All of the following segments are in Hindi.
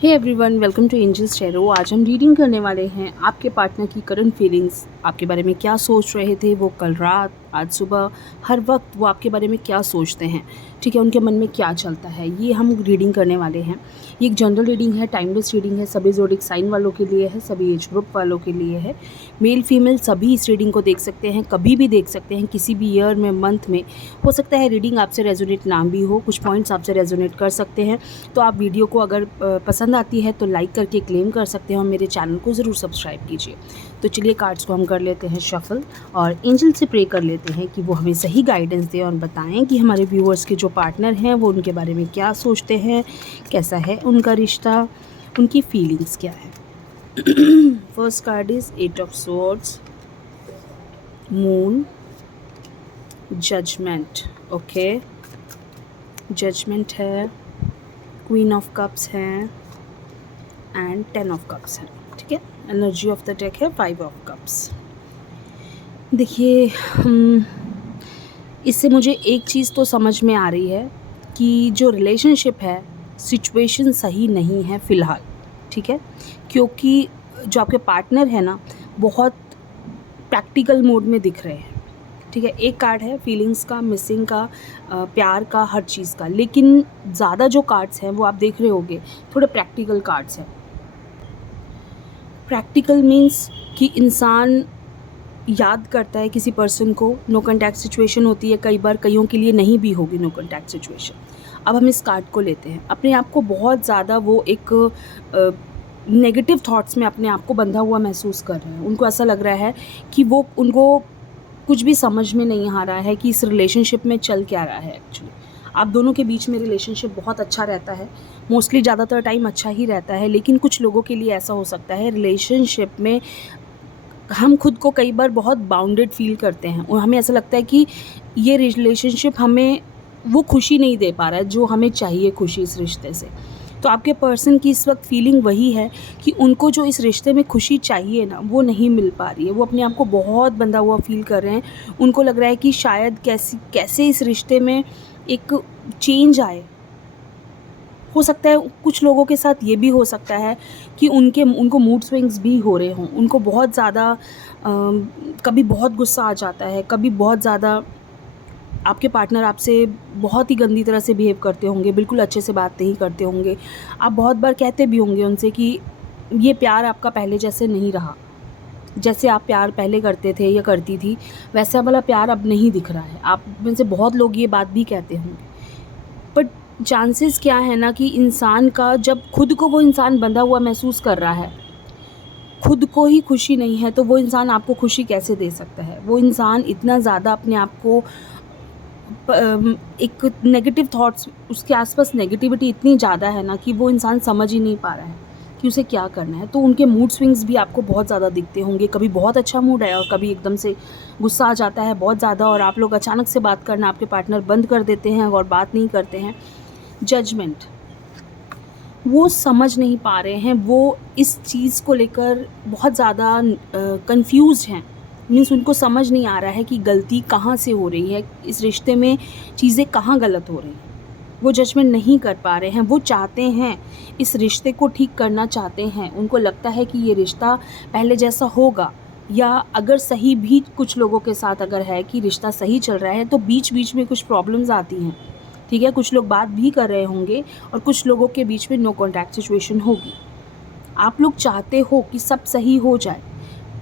Hey everyone, welcome to Angels Tarot. आज हम रीडिंग करने वाले हैं आपके पार्टनर की करंट फीलिंग्स। आपके बारे में क्या सोच रहे थे वो कल रात, आज सुबह, हर वक्त वो आपके बारे में क्या सोचते हैं। ठीक है, उनके मन में क्या चलता है, ये हम रीडिंग करने वाले हैं। ये एक जनरल रीडिंग है, टाइमलेस रीडिंग है, सभी ज़ोडिक साइन वालों के लिए है, सभी एज ग्रुप वालों के लिए है। मेल फीमेल सभी इस रीडिंग को देख सकते हैं, कभी भी देख सकते हैं, किसी भी ईयर में, मंथ में। हो सकता है रीडिंग आपसे रेजोनेट ना भी हो, कुछ पॉइंट्स आपसे रेजोनेट कर सकते हैं। तो आप वीडियो को अगर पसंद आती है तो लाइक करके क्लेम कर सकते हैं और मेरे चैनल को ज़रूर सब्सक्राइब कीजिए। तो चलिए कार्ड्स को हम कर लेते हैं शफल और एंजल से प्रे कर लेते हैं कि वो हमें सही गाइडेंस दें और बताएं कि हमारे व्यूअर्स के जो पार्टनर हैं वो उनके बारे में क्या सोचते हैं, कैसा है उनका रिश्ता, उनकी फीलिंग्स क्या है। First card is 8 of swords, moon, judgement. Okay, judgement है, क्वीन ऑफ कप्स हैं एंड 10 ऑफ कप्स हैं। ठीक है, एनर्जी ऑफ द डेक है 5 ऑफ कप्स। देखिए, इससे मुझे एक चीज़ तो समझ में आ रही है कि जो रिलेशनशिप है, सिचुएशन सही नहीं है फ़िलहाल। ठीक है, क्योंकि जो आपके पार्टनर है ना, बहुत प्रैक्टिकल मोड में दिख रहे हैं। ठीक है, एक कार्ड है फीलिंग्स का, मिसिंग का, प्यार का, हर चीज़ का, लेकिन ज़्यादा जो कार्ड्स हैं वो आप देख रहे होंगे थोड़े प्रैक्टिकल कार्ड्स हैं। प्रैक्टिकल मीन्स कि इंसान याद करता है किसी पर्सन को। नो कॉन्टैक्ट सिचुएशन होती है, कई बार कईयों के लिए नहीं भी होगी नो कॉन्टैक्ट सिचुएशन। अब हम इस कार्ड को लेते हैं, अपने आप को बहुत ज़्यादा वो एक नेगेटिव थॉट्स में अपने आप को बंधा हुआ महसूस कर रहे हैं। उनको ऐसा लग रहा है कि वो उनको कुछ भी समझ में नहीं आ रहा है कि इस रिलेशनशिप में चल क्या रहा है। एक्चुअली आप दोनों के बीच में रिलेशनशिप बहुत अच्छा रहता है, मोस्टली ज़्यादातर टाइम अच्छा ही रहता है, लेकिन कुछ लोगों के लिए ऐसा हो सकता है रिलेशनशिप में हम खुद को कई बार बहुत बाउंडेड फील करते हैं और हमें ऐसा लगता है कि ये रिलेशनशिप हमें वो खुशी नहीं दे पा रहा है जो हमें चाहिए, खुशी इस रिश्ते से। तो आपके पर्सन की इस वक्त फीलिंग वही है कि उनको जो इस रिश्ते में खुशी चाहिए ना, वो नहीं मिल पा रही है। वो अपने आप को बहुत बंधा हुआ फील कर रहे हैं। उनको लग रहा है कि शायद कैसे इस रिश्ते में एक चेंज आए। हो सकता है कुछ लोगों के साथ ये भी हो सकता है कि उनको मूड स्विंग्स भी हो रहे हों। उनको बहुत ज़्यादा कभी बहुत गुस्सा आ जाता है, कभी बहुत ज़्यादा आपके पार्टनर आपसे बहुत ही गंदी तरह से बिहेव करते होंगे, बिल्कुल अच्छे से बात नहीं करते होंगे। आप बहुत बार कहते भी होंगे उनसे कि ये प्यार आपका पहले जैसे नहीं रहा, जैसे आप प्यार पहले करते थे या करती थी, वैसा वाला प्यार अब नहीं दिख रहा है। आप में से बहुत लोग ये बात भी कहते होंगे। बट चांसेस क्या है ना कि इंसान का जब खुद को वो इंसान बंधा हुआ महसूस कर रहा है, खुद को ही खुशी नहीं है, तो वो इंसान आपको खुशी कैसे दे सकता है। वो इंसान इतना ज़्यादा अपने आप को एक नेगेटिव थॉट्स, उसके आसपास नेगेटिविटी इतनी ज़्यादा है ना कि वो इंसान समझ ही नहीं पा रहा है कि उसे क्या करना है। तो उनके मूड स्विंग्स भी आपको बहुत ज़्यादा दिखते होंगे। कभी बहुत अच्छा मूड है और कभी एकदम से गुस्सा आ जाता है बहुत ज़्यादा, और आप लोग अचानक से बात करना आपके पार्टनर बंद कर देते हैं और बात नहीं करते हैं। जजमेंट, वो समझ नहीं पा रहे हैं, वो इस चीज़ को लेकर बहुत ज़्यादा कंफ्यूज्ड हैं। मीन्स उनको समझ नहीं आ रहा है कि गलती कहाँ से हो रही है, इस रिश्ते में चीज़ें कहाँ गलत हो रही हैं। वो जजमेंट नहीं कर पा रहे हैं। वो चाहते हैं, इस रिश्ते को ठीक करना चाहते हैं। उनको लगता है कि ये रिश्ता पहले जैसा होगा, या अगर सही भी कुछ लोगों के साथ अगर है कि रिश्ता सही चल रहा है, तो बीच बीच में कुछ प्रॉब्लम्स आती हैं। ठीक है, कुछ लोग बात भी कर रहे होंगे और कुछ लोगों के बीच में नो कॉन्टैक्ट सिचुएशन होगी। आप लोग चाहते हो कि सब सही हो जाए,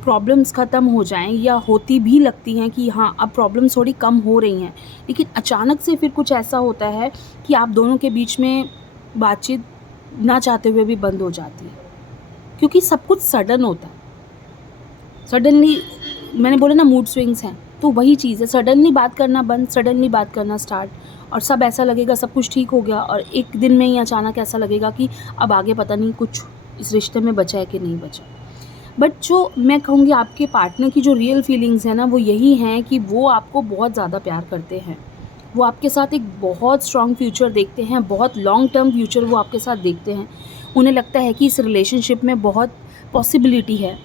प्रॉब्लम्स ख़त्म हो जाएं, या होती भी लगती हैं कि हाँ अब प्रॉब्लम्स थोड़ी कम हो रही हैं, लेकिन अचानक से फिर कुछ ऐसा होता है कि आप दोनों के बीच में बातचीत ना चाहते हुए भी बंद हो जाती है, क्योंकि सब कुछ सडन होता है। सडनली, मैंने बोला ना मूड स्विंग्स हैं, तो वही चीज़ है। सडनली बात करना बंद, सडनली बात करना स्टार्ट, और सब ऐसा लगेगा सब कुछ ठीक हो गया, और एक दिन में ही अचानक ऐसा लगेगा कि अब आगे पता नहीं कुछ इस रिश्ते में बचा है कि नहीं बचा। बट जो मैं कहूँगी आपके पार्टनर की जो रियल फीलिंग्स हैं ना, वो यही हैं कि वो आपको बहुत ज़्यादा प्यार करते हैं। वो आपके साथ एक बहुत स्ट्रॉन्ग फ्यूचर देखते हैं, बहुत लॉन्ग टर्म फ्यूचर वो आपके साथ देखते हैं। उन्हें लगता है कि इस रिलेशनशिप में बहुत पॉसिबिलिटी है।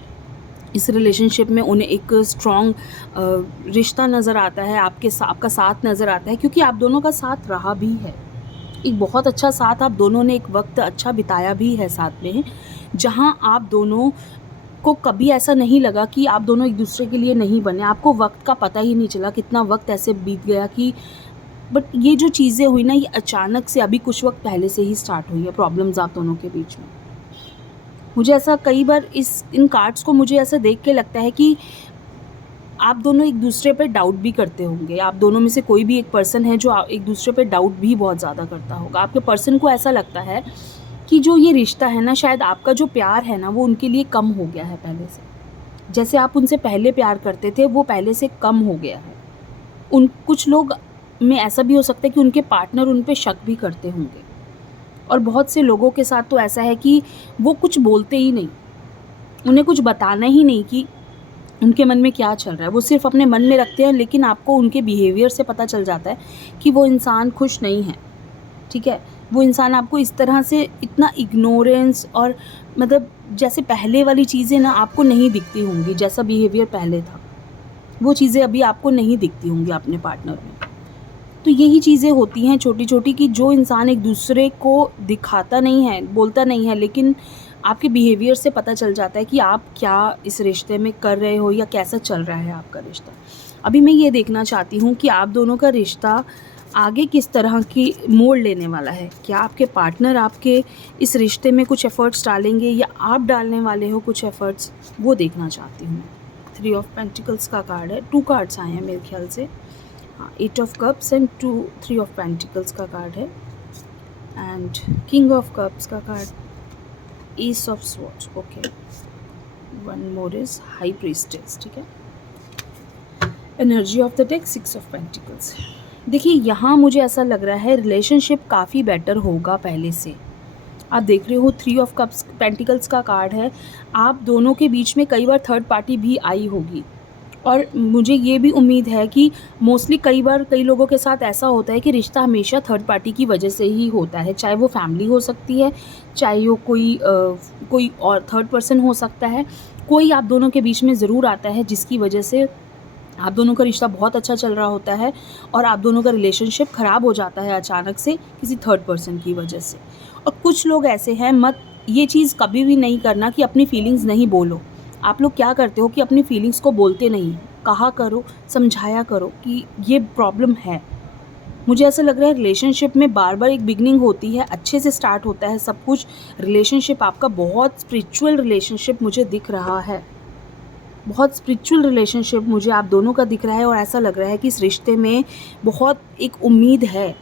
इस रिलेशनशिप में उन्हें एक स्ट्रॉन्ग रिश्ता नज़र आता है, आपका साथ नज़र आता है, क्योंकि आप दोनों का साथ रहा भी है। एक बहुत अच्छा साथ आप दोनों ने एक वक़्त अच्छा बिताया भी है साथ में, जहाँ आप दोनों को कभी ऐसा नहीं लगा कि आप दोनों एक-दूसरे के लिए नहीं बने। आपको वक़्त का पता ही नहीं चला, कितना वक़्त ऐसे बीत गया कि बट ये जो चीज़ें हुई ना, ये अचानक से अभी कुछ वक़्त पहले से ही स्टार्ट हुई है प्रॉब्लम्स आप दोनों के बीच में। मुझे ऐसा कई बार इन कार्ड्स को मुझे ऐसा देख के लगता है कि आप दोनों एक-दूसरे पे डाउट भी करते होंगे। आप दोनों में से कोई भी एक पर्सन है जो एक-दूसरे पे डाउट भी बहुत ज़्यादा करता होगा। आपके पर्सन को ऐसा लगता है कि जो ये रिश्ता है ना, शायद आपका जो प्यार है ना, वो उनके लिए कम हो गया है पहले से। जैसे आप उनसे पहले प्यार करते थे, वो पहले से कम हो गया है। उन कुछ लोग में ऐसा भी हो सकता है कि उनके पार्टनर उन पे शक भी करते होंगे, और बहुत से लोगों के साथ तो ऐसा है कि वो कुछ बोलते ही नहीं, उन्हें कुछ बताना ही नहीं कि उनके मन में क्या चल रहा है। वो सिर्फ़ अपने मन में रखते हैं, लेकिन आपको उनके बिहेवियर से पता चल जाता है कि वो इंसान खुश नहीं है, ठीक है? वो इंसान आपको इस तरह से इतना इग्नोरेंस और मतलब जैसे पहले वाली चीज़ें ना आपको नहीं दिखती होंगी, जैसा बिहेवियर पहले था, वो चीज़ें अभी आपको नहीं दिखती होंगी अपने पार्टनर में। तो यही चीज़ें होती हैं छोटी-छोटी कि जो इंसान एक-दूसरे को दिखाता नहीं है, बोलता नहीं है, लेकिन आपके बिहेवियर से पता चल जाता है कि आप क्या इस रिश्ते में कर रहे हो या कैसा चल रहा है आपका रिश्ता। अभी मैं ये देखना चाहती हूँ कि आप दोनों का रिश्ता आगे किस तरह की मोड़ लेने वाला है। क्या आपके पार्टनर आपके इस रिश्ते में कुछ एफ़र्ट्स डालेंगे या आप डालने वाले हो कुछ एफ़र्ट्स, वो देखना चाहती हूँ मैं। 3 ऑफ पेंटिकल्स का कार्ड है, 2 कार्ड्स आए हैं मेरे ख्याल से। हाँ, 8 of cups and 3 of pentacles का कार्ड है, एंड किंग ऑफ कप्स का card, S of swords, okay, one more is high priestess, ठीक है। Energy of the deck 6 of pentacles. देखिए, यहाँ मुझे ऐसा लग रहा है रिलेशनशिप काफ़ी बेटर होगा पहले से। आप देख रहे हो 3 ऑफ कप्स पेंटिकल्स का कार्ड है, आप दोनों के बीच में कई बार थर्ड पार्टी भी आई होगी, और मुझे ये भी उम्मीद है कि मोस्टली कई बार कई लोगों के साथ ऐसा होता है कि रिश्ता हमेशा थर्ड पार्टी की वजह से ही होता है, चाहे वो फैमिली हो सकती है, चाहे वो कोई और थर्ड पर्सन हो सकता है। कोई आप दोनों के बीच में ज़रूर आता है जिसकी वजह से आप दोनों का रिश्ता बहुत अच्छा चल रहा होता है और आप दोनों का रिलेशनशिप ख़राब हो जाता है अचानक से किसी थर्ड पर्सन की वजह से। और कुछ लोग ऐसे हैं, मत ये चीज़ कभी भी नहीं करना कि अपनी फीलिंग्स नहीं बोलो। आप लोग क्या करते हो कि अपनी फीलिंग्स को बोलते नहीं, कहा करो, समझाया करो कि ये प्रॉब्लम है। मुझे ऐसा लग रहा है रिलेशनशिप में बार-बार एक बिगिनिंग होती है, अच्छे से स्टार्ट होता है सब कुछ। रिलेशनशिप आपका बहुत स्पिरिचुअल रिलेशनशिप मुझे दिख रहा है। बहुत स्पिरिचुअल रिलेशनशिप मुझे आप दोनों का दिख रहा है, और ऐसा लग रहा है कि इस रिश्ते में बहुत एक उम्मीद है,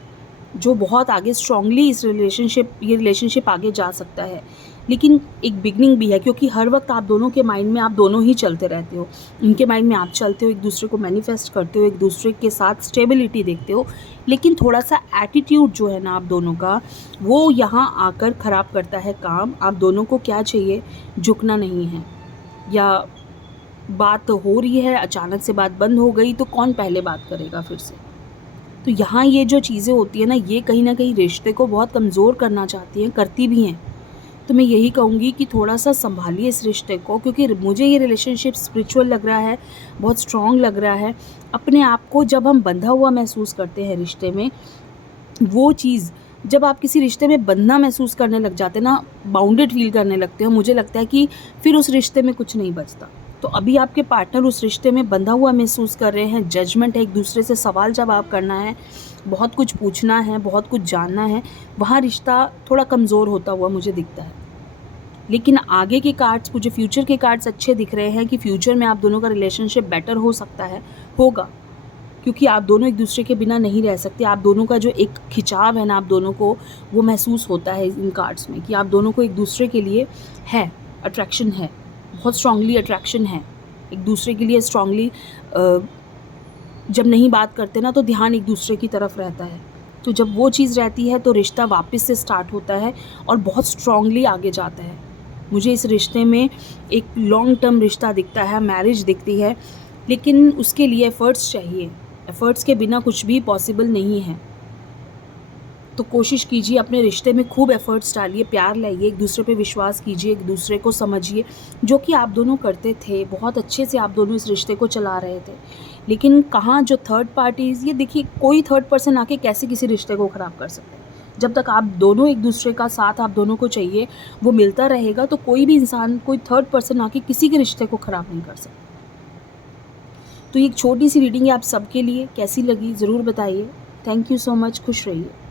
जो बहुत आगे स्ट्रॉन्गली ये रिलेशनशिप आगे जा सकता है। लेकिन एक बिगनिंग भी है, क्योंकि हर वक्त आप दोनों के माइंड में आप दोनों ही चलते रहते हो। उनके माइंड में आप चलते हो, एक दूसरे को मैनिफेस्ट करते हो, एक दूसरे के साथ स्टेबिलिटी देखते हो, लेकिन थोड़ा सा एटीट्यूड जो है ना आप दोनों का, वो यहाँ आकर ख़राब करता है काम। आप दोनों को क्या चाहिए, झुकना नहीं है। या बात हो रही है, अचानक से बात बंद हो गई, तो कौन पहले बात करेगा फिर से। तो यहाँ ये जो चीज़ें होती है ना, ये कहीं ना कहीं रिश्ते को बहुत कमज़ोर करना चाहती हैं, करती भी हैं। तो मैं यही कहूँगी कि थोड़ा सा संभालिए इस रिश्ते को, क्योंकि मुझे ये रिलेशनशिप स्पिरिचुअल लग रहा है, बहुत स्ट्रॉन्ग लग रहा है। अपने आप को जब हम बंधा हुआ महसूस करते हैं रिश्ते में, वो चीज़ जब आप किसी रिश्ते में बंधना महसूस करने लग जाते हैं ना, बाउंडेड फील करने लगते हैं, मुझे लगता है कि फिर उस रिश्ते में कुछ नहीं बचता। तो अभी आपके पार्टनर उस रिश्ते में बंधा हुआ महसूस कर रहे हैं, जजमेंट है, एक दूसरे से सवाल जवाब करना है, बहुत कुछ पूछना है, बहुत कुछ जानना है, वहाँ रिश्ता थोड़ा कमज़ोर होता हुआ मुझे दिखता है। लेकिन आगे के कार्ड्स, मुझे फ्यूचर के कार्ड्स अच्छे दिख रहे हैं कि फ्यूचर में आप दोनों का रिलेशनशिप बेटर हो सकता है, होगा, क्योंकि आप दोनों एक दूसरे के बिना नहीं रह सकते। आप दोनों का जो एक खिंचाव है ना आप दोनों को, वो महसूस होता है इन कार्ड्स में कि आप दोनों को एक दूसरे के लिए है, अट्रैक्शन है, बहुत स्ट्रांगली अट्रैक्शन है एक दूसरे के लिए स्ट्रांगली। जब नहीं बात करते ना, तो ध्यान एक दूसरे की तरफ रहता है, तो जब वो चीज़ रहती है तो रिश्ता वापस से स्टार्ट होता है और बहुत स्ट्रांगली आगे जाता है। मुझे इस रिश्ते में एक लॉन्ग टर्म रिश्ता दिखता है, मैरिज दिखती है, लेकिन उसके लिए एफ़र्ट्स चाहिए। एफ़र्ट्स के बिना कुछ भी पॉसिबल नहीं है। तो कोशिश कीजिए, अपने रिश्ते में खूब एफ़र्ट्स डालिए, प्यार लाइए, एक दूसरे पे विश्वास कीजिए, एक दूसरे को समझिए, जो कि आप दोनों करते थे। बहुत अच्छे से आप दोनों इस रिश्ते को चला रहे थे। लेकिन कहाँ जो थर्ड पार्टीज़, ये देखिए, कोई थर्ड पर्सन आके कैसे किसी रिश्ते को ख़राब कर सकता है। जब तक आप दोनों एक दूसरे का साथ आप दोनों को चाहिए, वो मिलता रहेगा, तो कोई भी इंसान, कोई थर्ड पर्सन आके किसी के रिश्ते को ख़राब नहीं कर सकता। तो ये एक छोटी सी रीडिंग है आप सबके लिए, कैसी लगी ज़रूर बताइए। थैंक यू सो मच, खुश रहिए।